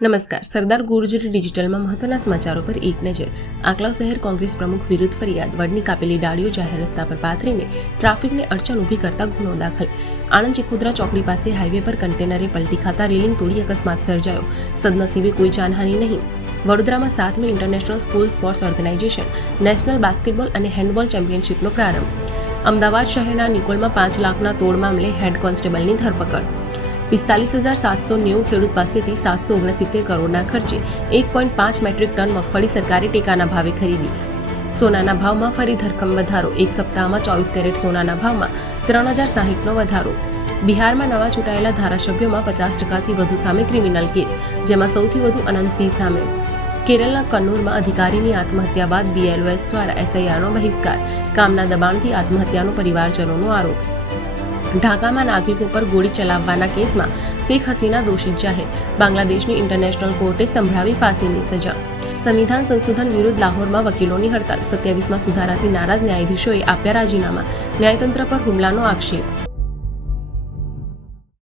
નમસ્કાર. સરદાર ગુર્જર ડિજિટલમાં મહત્વના સમાચારો પર એક નજર. આંકલાવ શહેર કોંગ્રેસ પ્રમુખ વિરુદ્ધ ફરિયાદ, વડની કાપેલી ડાળીઓ જાહેર રસ્તા પર પાથરીને ટ્રાફિકને અડચણ ઊભી કરતા ગુનો દાખલ. આણંદ ચિખોદરા ચોકડી પાસે હાઈવે પર કન્ટેનરે પલટી ખાતા રેલિંગ તોડી અકસ્માત સર્જાયો. સદનસીબે કોઈ જાનહાનિ નહીં. વડોદરામાં સાતમી international school sports organisation national basketball અને હેન્ડબોલ ચેમ્પિયનશિપનો પ્રારંભ. અમદાવાદ શહેરના નિકોલમાં પાંચ લાખના તોડ મામલે હેડ કોન્સ્ટેબલની ધરપકડ. પિસ્તાલીસ હજાર સાતસો નેવું ખેડૂત પાસેથી સાતસો ઓગણસિત્તેર કરોડના ખર્ચે એક પોઈન્ટ પાંચ મેટ્રિક ટન મગફળી સરકારી ટેકાના ભાવે ખરીદી. સોનાના ભાવમાં ફરી ધરખમ વધારો. એક સપ્તાહમાં ચોવીસ કેરેટ સોનાના ભાવમાં ત્રણ હજાર સાહીઠનો વધારો. બિહારમાં નવા ચૂંટાયેલા ધારાસભ્યોમાં પચાસ ટકાથી વધુ સામે ક્રિમિનલ કેસ, જેમાં સૌથી વધુ અનંતસિંહ સામે. કેરળના કન્નૂરમાં અધિકારીની આત્મહત્યા બાદ બીએલઓએસ દ્વારા એસઆઈઆરનો બહિષ્કાર. કામના દબાણથી આત્મહત્યાનો પરિવારજનોનો આરોપ. ઢાકામાં નાગરિકો પર ગોળી ચલાવવાના કેસમાં શેખ હસીના દોષિત જાહેર. બાંગ્લાદેશની ઇન્ટરનેશનલ કોર્ટે સંભળાવી ફાંસીની સજા. સંવિધાન સંશોધન વિરુદ્ધ લાહોરમાં વકીલોની હડતાલ. સત્યાવીસમાં સુધારાથી નારાજ ન્યાયાધીશોએ આપ્યા રાજીનામા. ન્યાયતંત્ર પર હુમલાનો આક્ષેપ.